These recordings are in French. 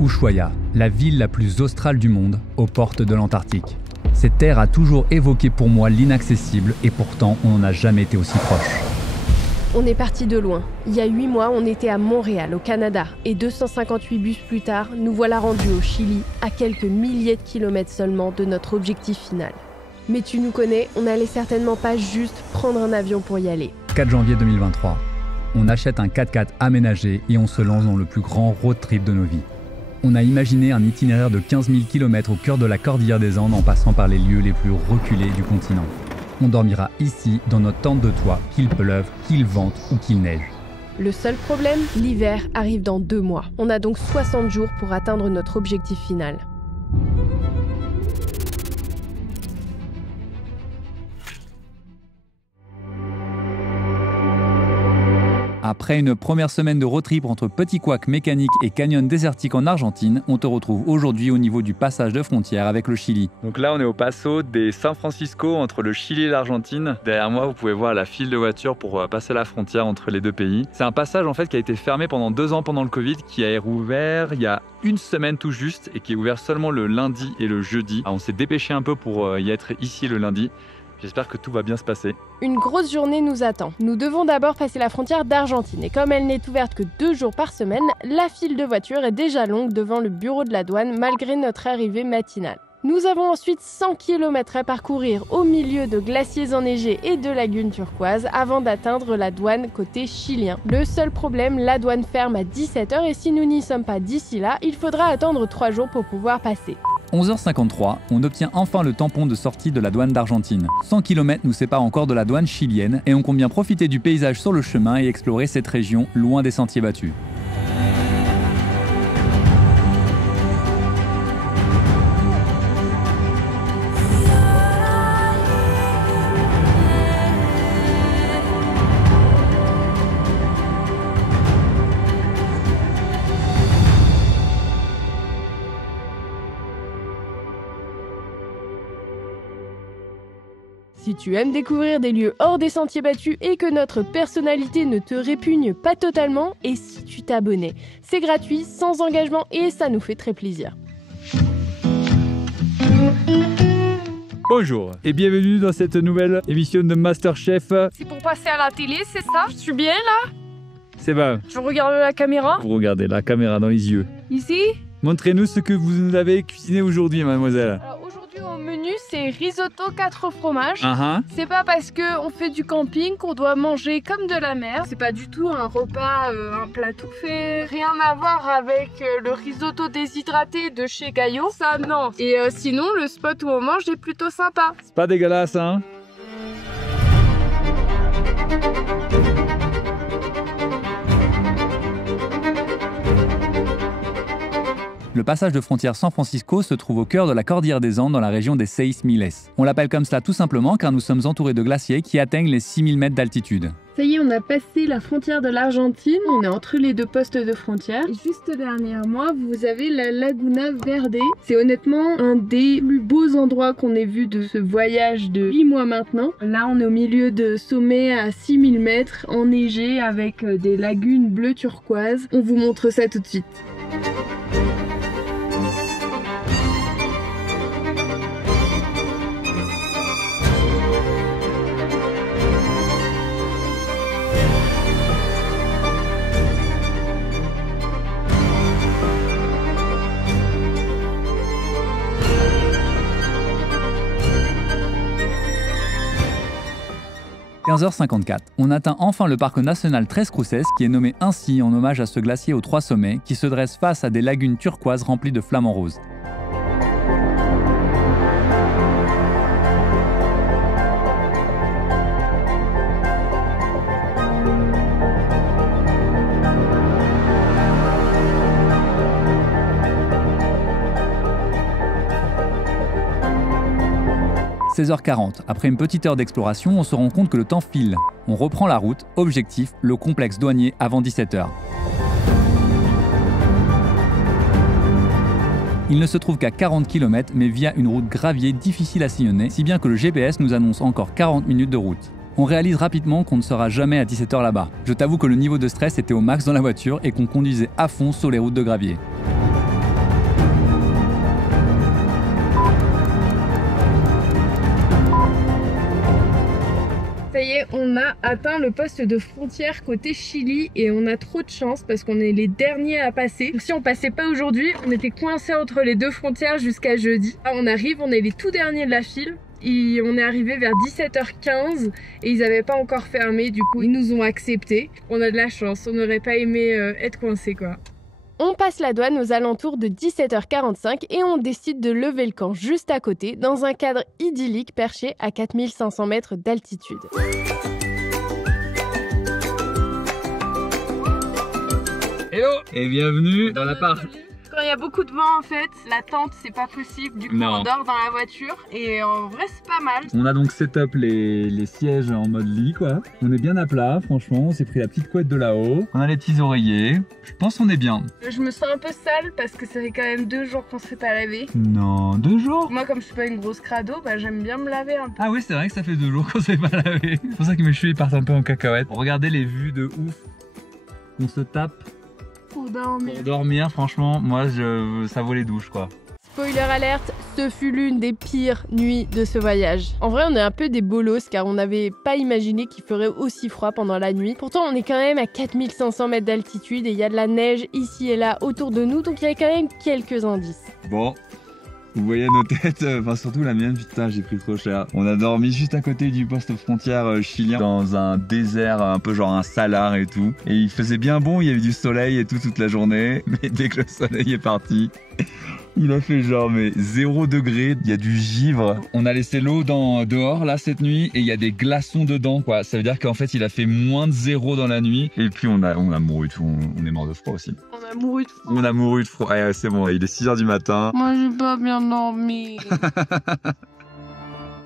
Ushuaia, la ville la plus australe du monde, aux portes de l'Antarctique. Cette terre a toujours évoqué pour moi l'inaccessible et pourtant on n'en a jamais été aussi proche. On est parti de loin. Il y a 8 mois, on était à Montréal, au Canada. Et 258 bus plus tard, nous voilà rendus au Chili, à quelques milliers de kilomètres seulement de notre objectif final. Mais tu nous connais, on n'allait certainement pas juste prendre un avion pour y aller. 4 janvier 2023. On achète un 4x4 aménagé et on se lance dans le plus grand road trip de nos vies. On a imaginé un itinéraire de 15 000 km au cœur de la cordillère des Andes en passant par les lieux les plus reculés du continent. On dormira ici, dans notre tente de toit, qu'il pleuve, qu'il vente ou qu'il neige. Le seul problème, l'hiver arrive dans 2 mois. On a donc 60 jours pour atteindre notre objectif final. Après une première semaine de road trip entre Petit Couac mécanique et canyon désertique en Argentine, on te retrouve aujourd'hui au niveau du passage de frontière avec le Chili. Donc là, on est au Paso de San Francisco entre le Chili et l'Argentine. Derrière moi, vous pouvez voir la file de voitures pour passer la frontière entre les deux pays. C'est un passage en fait qui a été fermé pendant 2 ans pendant le Covid, qui a rouvert il y a 1 semaine tout juste et qui est ouvert seulement le lundi et le jeudi. Alors, on s'est dépêché un peu pour y être ici le lundi. J'espère que tout va bien se passer. Une grosse journée nous attend. Nous devons d'abord passer la frontière d'Argentine et comme elle n'est ouverte que 2 jours par semaine, la file de voitures est déjà longue devant le bureau de la douane malgré notre arrivée matinale. Nous avons ensuite 100 km à parcourir au milieu de glaciers enneigés et de lagunes turquoises avant d'atteindre la douane côté chilien. Le seul problème, la douane ferme à 17 h et si nous n'y sommes pas d'ici là, il faudra attendre 3 jours pour pouvoir passer. 11h53, on obtient enfin le tampon de sortie de la douane d'Argentine. 100 km nous séparent encore de la douane chilienne et on compte bien profiter du paysage sur le chemin et explorer cette région loin des sentiers battus. Si tu aimes découvrir des lieux hors des sentiers battus et que notre personnalité ne te répugne pas totalement, et si tu t'abonnais, c'est gratuit, sans engagement et ça nous fait très plaisir. Bonjour et bienvenue dans cette nouvelle émission de Masterchef. C'est pour passer à la télé, c'est ça? Je suis bien là? C'est bon. Je regarde la caméra. Vous regardez la caméra dans les yeux. Ici? Montrez-nous ce que vous nous avez cuisiné aujourd'hui, mademoiselle. Alors aujourd'hui au menu c'est risotto 4 fromages. C'est C'est pas parce qu'on fait du camping qu'on doit manger comme de la mer. C'est pas du tout un repas, un plat tout fait. Rien à voir avec le risotto déshydraté de chez Gaillot. Ça non. Et sinon le spot où on mange est plutôt sympa. C'est pas dégueulasse, hein? Le passage de frontière San Francisco se trouve au cœur de la cordillère des Andes dans la région des Seis Miles. On l'appelle comme cela tout simplement car nous sommes entourés de glaciers qui atteignent les 6000 mètres d'altitude. Ça y est, on a passé la frontière de l'Argentine, on est entre les 2 postes de frontière. Et juste derrière moi, vous avez la Laguna Verde. C'est honnêtement un des plus beaux endroits qu'on ait vu de ce voyage de 8 mois maintenant. Là, on est au milieu de sommets à 6000 mètres, enneigés avec des lagunes bleues turquoises. On vous montre ça tout de suite. – 15h54, on atteint enfin le parc national Tres Cruces qui est nommé ainsi en hommage à ce glacier aux 3 sommets qui se dresse face à des lagunes turquoises remplies de flamants roses. – 16h40, après une petite heure d'exploration, on se rend compte que le temps file. On reprend la route, objectif, le complexe douanier avant 17h. Il ne se trouve qu'à 40 km, mais via une route gravier difficile à sillonner, si bien que le GPS nous annonce encore 40 minutes de route. On réalise rapidement qu'on ne sera jamais à 17h là-bas. Je t'avoue que le niveau de stress était au max dans la voiture et qu'on conduisait à fond sur les routes de gravier. Et on a atteint le poste de frontière côté Chili et on a trop de chance parce qu'on est les derniers à passer. Donc si on passait pas aujourd'hui, on était coincés entre les deux frontières jusqu'à jeudi. Là, on arrive, on est les tout derniers de la file. Et on est arrivé vers 17h15 et ils n'avaient pas encore fermé, du coup ils nous ont acceptés. On a de la chance, on n'aurait pas aimé être coincé quoi. On passe la douane aux alentours de 17h45 et on décide de lever le camp juste à côté, dans un cadre idyllique perché à 4500 mètres d'altitude. Hello et bienvenue dans l'appart. Quand il y a beaucoup de vent en fait, la tente c'est pas possible, du coup on dort dans la voiture et en vrai c'est pas mal. On a donc set-up les sièges en mode lit quoi. On est bien à plat franchement, on s'est pris la petite couette de là-haut. On a les petits oreillers, je pense qu'on est bien. Je me sens un peu sale parce que ça fait quand même 2 jours qu'on s'est pas lavé. Non, 2 jours. Moi comme je suis pas une grosse crado, bah j'aime bien me laver un peu. Ah oui c'est vrai que ça fait 2 jours qu'on s'est pas lavé. C'est pour ça que mes cheveux ils partent un peu en cacahuète. Regardez les vues de ouf qu'on se tape. Pour dormir. Pour dormir, franchement, moi, ça vaut les douches, quoi. Spoiler alerte, ce fut l'une des pires nuits de ce voyage. En vrai, on est un peu des bolos car on n'avait pas imaginé qu'il ferait aussi froid pendant la nuit. Pourtant, on est quand même à 4500 mètres d'altitude et il y a de la neige ici et là autour de nous, donc il y a quand même quelques indices. Bon. Vous voyez nos têtes, enfin surtout la mienne, putain j'ai pris trop cher. On a dormi juste à côté du poste frontière chilien dans un désert un peu genre un salar et tout. Et il faisait bien bon, il y avait du soleil et tout toute la journée. Mais dès que le soleil est parti, il a fait genre mais 0 degré, il y a du givre. On a laissé l'eau dehors là cette nuit et il y a des glaçons dedans quoi. Ça veut dire qu'en fait il a fait moins de 0 dans la nuit. Et puis on a mouru de froid, on est mort de froid aussi. On a mouru de froid. On a mouru de froid, ouais, c'est bon, il est 6h du matin. Moi j'ai pas bien dormi.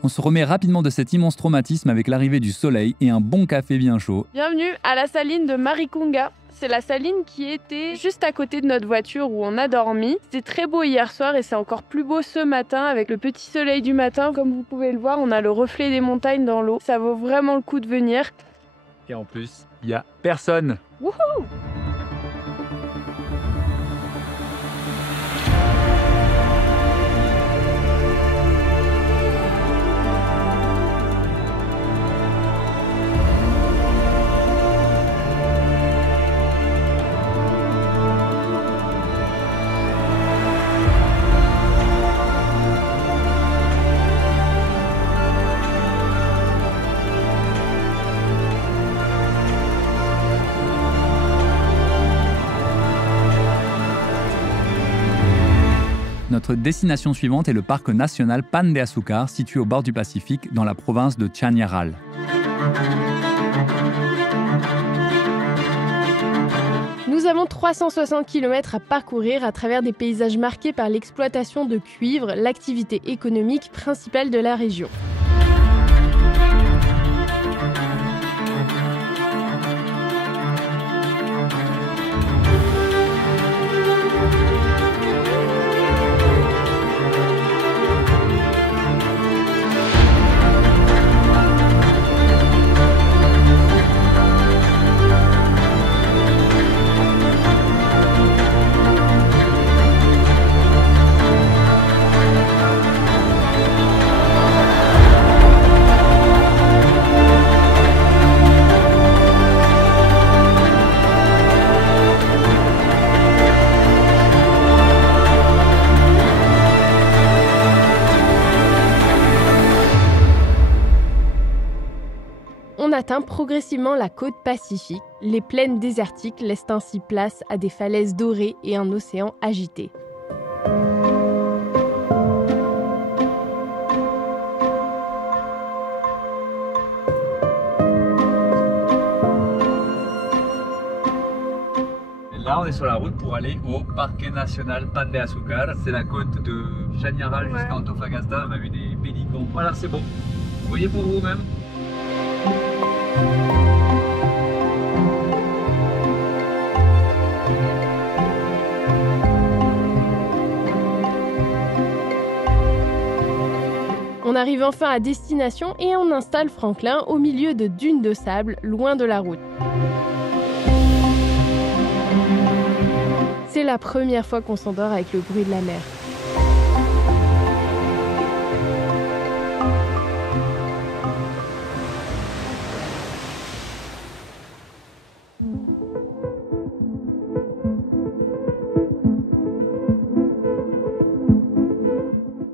On se remet rapidement de cet immense traumatisme avec l'arrivée du soleil et un bon café bien chaud. Bienvenue à la saline de Maricunga. C'est la saline qui était juste à côté de notre voiture où on a dormi. C'était très beau hier soir et c'est encore plus beau ce matin avec le petit soleil du matin. Comme vous pouvez le voir, on a le reflet des montagnes dans l'eau. Ça vaut vraiment le coup de venir. Et en plus, il y a personne. Wouhou! Notre destination suivante est le parc national Pan de Açúcar, situé au bord du Pacifique, dans la province de Chañaral. Nous avons 360 km à parcourir à travers des paysages marqués par l'exploitation de cuivre, l'activité économique principale de la région. On atteint progressivement la côte Pacifique. Les plaines désertiques laissent ainsi place à des falaises dorées et un océan agité. Là, on est sur la route pour aller au Parque National Pan de Açúcar. C'est la côte de Chañaral jusqu'à Antofagasta. On a vu des pélicans. Voilà, c'est bon. Vous voyez pour vous-même. On arrive enfin à destination et on installe Franklin au milieu de dunes de sable, loin de la route. C'est la première fois qu'on s'endort avec le bruit de la mer.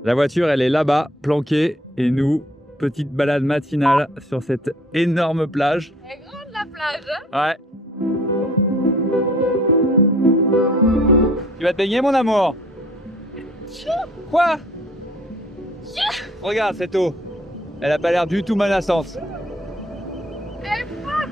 La voiture, elle est là-bas, planquée, et nous, petite balade matinale sur cette énorme plage. Elle est grande la plage, hein? Ouais. Tu vas te baigner, mon amour? Quoi? Regarde cette eau. Elle a pas l'air du tout menaçante. Elle est froide.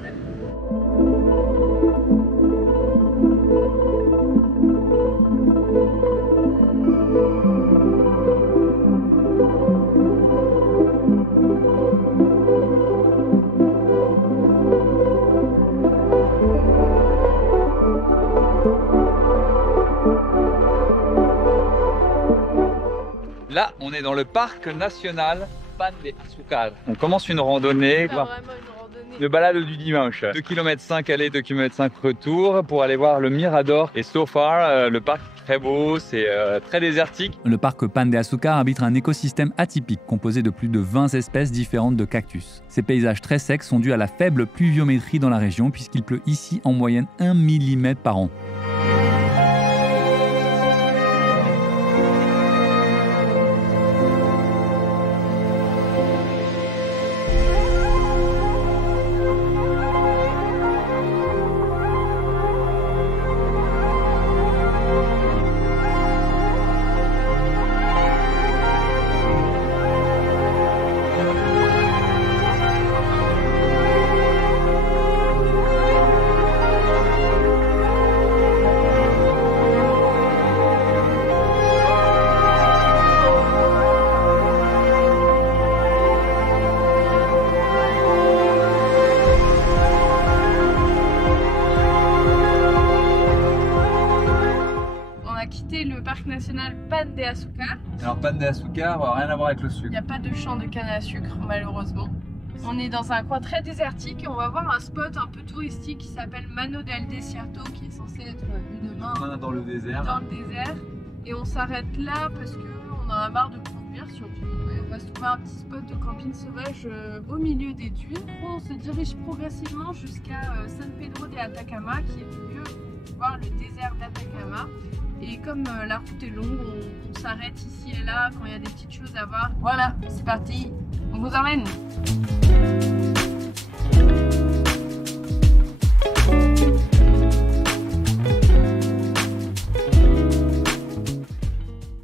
Là, on est dans le parc national Pan de Azúcar. On commence une randonnée. Pas vraiment une randonnée. De balade du dimanche. 2,5 km aller, 2,5 km retour pour aller voir le Mirador. Et so far, le parc est très beau, c'est très désertique. Le parc Pan de Azúcar abrite un écosystème atypique composé de plus de 20 espèces différentes de cactus. Ces paysages très secs sont dus à la faible pluviométrie dans la région puisqu'il pleut ici en moyenne 1 mm par an. Le parc national Pan de Azúcar. Alors Pan de Azúcar, rien à voir avec le Il sucre. n'y a pas de champ de canne à sucre malheureusement. On est dans un coin très désertique et on va voir un spot un peu touristique qui s'appelle Mano del Desierto qui est censé être vu de main Dans le désert. dans le désert. Et on s'arrête là parce qu'on en a marre de conduire surtout. Et on va se trouver un petit spot de camping sauvage au milieu des dunes. On se dirige progressivement jusqu'à San Pedro de Atacama qui est le lieu pour voir le désert d'Atacama. Et comme la route est longue, on s'arrête ici et là quand il y a des petites choses à voir. Voilà, c'est parti, on vous emmène.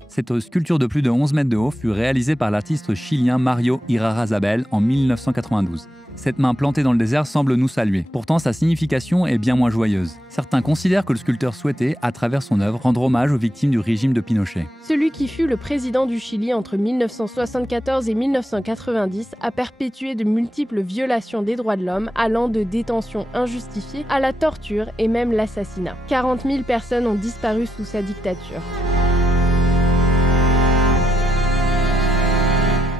Cette sculpture de plus de 11 mètres de haut fut réalisée par l'artiste chilien Mario Irarrázaval en 1992. Cette main plantée dans le désert semble nous saluer. Pourtant, sa signification est bien moins joyeuse. Certains considèrent que le sculpteur souhaitait, à travers son œuvre, rendre hommage aux victimes du régime de Pinochet. Celui qui fut le président du Chili entre 1974 et 1990 a perpétué de multiples violations des droits de l'homme, allant de détention injustifiée à la torture et même l'assassinat. 40 000 personnes ont disparu sous sa dictature.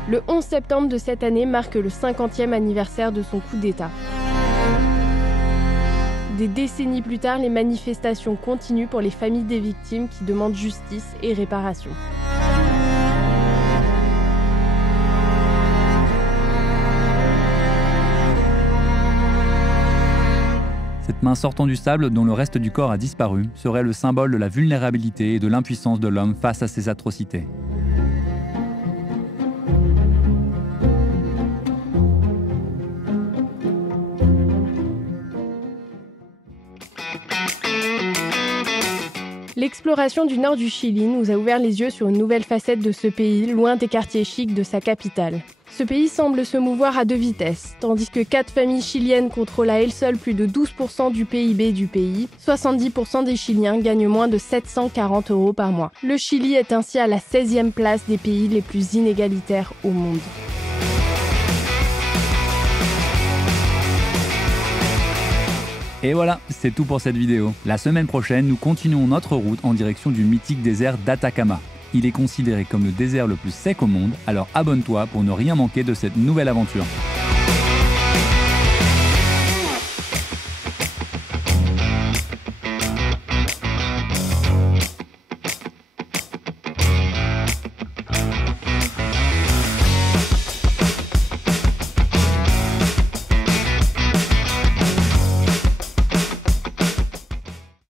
Le 11 septembre de cette année marque le 50e anniversaire de son coup d'État. Des décennies plus tard, les manifestations continuent pour les familles des victimes qui demandent justice et réparation. Cette main sortant du sable, dont le reste du corps a disparu, serait le symbole de la vulnérabilité et de l'impuissance de l'homme face à ces atrocités. L'exploration du nord du Chili nous a ouvert les yeux sur une nouvelle facette de ce pays, loin des quartiers chics de sa capitale. Ce pays semble se mouvoir à deux vitesses. Tandis que 4 familles chiliennes contrôlent à elles seules plus de 12% du PIB du pays, 70% des Chiliens gagnent moins de 740 € par mois. Le Chili est ainsi à la 16e place des pays les plus inégalitaires au monde. Et voilà, c'est tout pour cette vidéo. La semaine prochaine, nous continuons notre route en direction du mythique désert d'Atacama. Il est considéré comme le désert le plus sec au monde, alors abonne-toi pour ne rien manquer de cette nouvelle aventure.